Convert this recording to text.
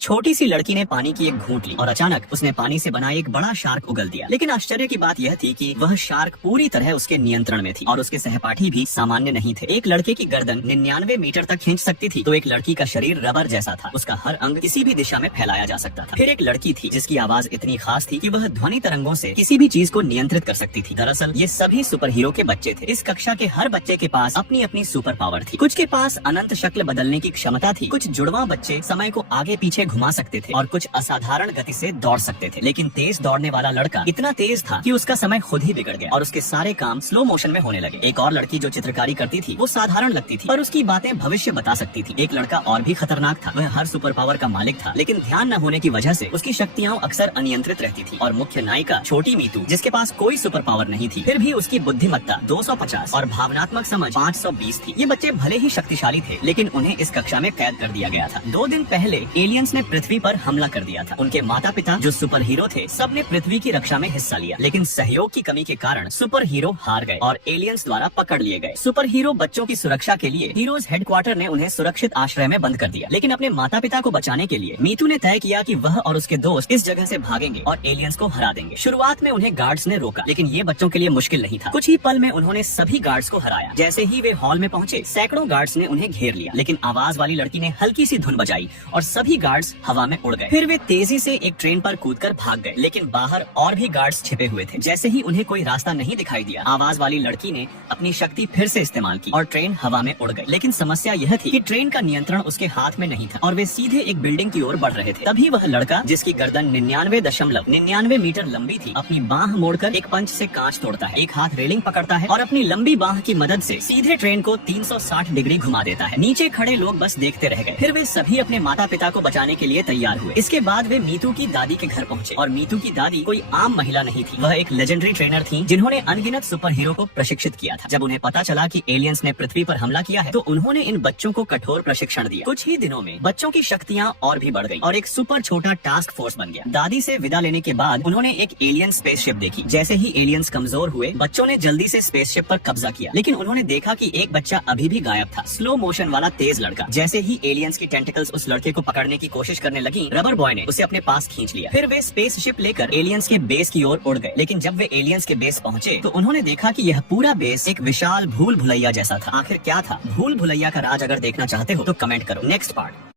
छोटी सी लड़की ने पानी की एक घूंट ली और अचानक उसने पानी से बना एक बड़ा शार्क उगल दिया। लेकिन आश्चर्य की बात यह थी कि वह शार्क पूरी तरह उसके नियंत्रण में थी और उसके सहपाठी भी सामान्य नहीं थे। एक लड़के की गर्दन 99 मीटर तक खींच सकती थी तो एक लड़की का शरीर रबर जैसा था। उसका हर अंग किसी भी दिशा में फैलाया जा सकता था। फिर एक लड़की थी जिसकी आवाज इतनी खास थी कि वह ध्वनि तरंगों से किसी भी चीज को नियंत्रित कर सकती थी। दरअसल ये सभी सुपर हीरो के बच्चे थे। इस कक्षा के हर बच्चे के पास अपनी अपनी सुपर पावर थी। कुछ के पास अनंत शक्ल बदलने की क्षमता थी, कुछ जुड़वा बच्चे समय को आगे पीछे घुमा सकते थे और कुछ असाधारण गति से दौड़ सकते थे। लेकिन तेज दौड़ने वाला लड़का इतना तेज था कि उसका समय खुद ही बिगड़ गया और उसके सारे काम स्लो मोशन में होने लगे। एक और लड़की जो चित्रकारी करती थी वो साधारण लगती थी पर उसकी बातें भविष्य बता सकती थी। एक लड़का और भी खतरनाक था। वह हर सुपर पावर का मालिक था लेकिन ध्यान न होने की वजह से उसकी शक्तियाँ अक्सर अनियंत्रित रहती थी। और मुख्य नायिका छोटी मीतू जिसके पास कोई सुपर पावर नहीं थी फिर भी उसकी बुद्धिमत्ता 250 और भावनात्मक समझ 520 थी। ये बच्चे भले ही शक्तिशाली थे लेकिन उन्हें इस कक्षा में कैद कर दिया गया था। 2 दिन पहले एलियंस ने पृथ्वी पर हमला कर दिया था। उनके माता पिता जो सुपर हीरो थे सब ने पृथ्वी की रक्षा में हिस्सा लिया लेकिन सहयोग की कमी के कारण सुपर हीरो हार गए और एलियंस द्वारा पकड़ लिए गए। सुपर हीरो बच्चों की सुरक्षा के लिए हीरोज हेडक्वार्टर ने उन्हें सुरक्षित आश्रय में बंद कर दिया। लेकिन अपने माता पिता को बचाने के लिए मीतू ने तय किया कि वह और उसके दोस्त इस जगह से भागेंगे और एलियंस को हरा देंगे। शुरुआत में उन्हें गार्ड्स ने रोका लेकिन ये बच्चों के लिए मुश्किल नहीं था। कुछ ही पल में उन्होंने सभी गार्ड्स को हराया। जैसे ही वे हॉल में पहुंचे सैकड़ों गार्ड्स ने उन्हें घेर लिया लेकिन आवाज वाली लड़की ने हल्की सी धुन बजाई और सभी गार्ड्स हवा में उड़ गए। फिर वे तेजी से एक ट्रेन पर कूदकर भाग गए लेकिन बाहर और भी गार्ड्स छिपे हुए थे। जैसे ही उन्हें कोई रास्ता नहीं दिखाई दिया आवाज वाली लड़की ने अपनी शक्ति फिर से इस्तेमाल की और ट्रेन हवा में उड़ गई। लेकिन समस्या यह थी कि ट्रेन का नियंत्रण उसके हाथ में नहीं था और वे सीधे एक बिल्डिंग की ओर बढ़ रहे थे। तभी वह लड़का जिसकी गर्दन 99.99 मीटर लंबी थी अपनी बाह मोड़कर एक पंच से कांच तोड़ता है, एक हाथ रेलिंग पकड़ता है और अपनी लंबी बाह की मदद से सीधे ट्रेन को 360 डिग्री घुमा देता है। नीचे खड़े लोग बस देखते रह गए। फिर वे सभी अपने माता पिता को बचाने के लिए तैयार हुए। इसके बाद वे मीतू की दादी के घर पहुंचे और मीतू की दादी कोई आम महिला नहीं थी। वह एक लेजेंडरी ट्रेनर थी जिन्होंने अनगिनत सुपर हीरो को प्रशिक्षित किया था। जब उन्हें पता चला कि एलियंस ने पृथ्वी पर हमला किया है तो उन्होंने इन बच्चों को कठोर प्रशिक्षण दिया। कुछ ही दिनों में बच्चों की शक्तियाँ और भी बढ़ गई और एक सुपर छोटा टास्क फोर्स बन गया। दादी से विदा लेने के बाद उन्होंने एक एलियन स्पेसशिप देखी। जैसे ही एलियंस कमजोर हुए बच्चों ने जल्दी से स्पेसशिप पर कब्जा किया लेकिन उन्होंने देखा कि एक बच्चा अभी भी गायब था, स्लो मोशन वाला तेज लड़का। जैसे ही एलियंस की टेंटिकल्स उस लड़के को पकड़ने की कोशिश करने लगी रबर बॉय ने उसे अपने पास खींच लिया। फिर वे स्पेसशिप लेकर एलियंस के बेस की ओर उड़ गए। लेकिन जब वे एलियंस के बेस पहुंचे तो उन्होंने देखा कि यह पूरा बेस एक विशाल भूल भुलैया जैसा था। आखिर क्या था भूल भुलैया का राज? अगर देखना चाहते हो तो कमेंट करो। Next part.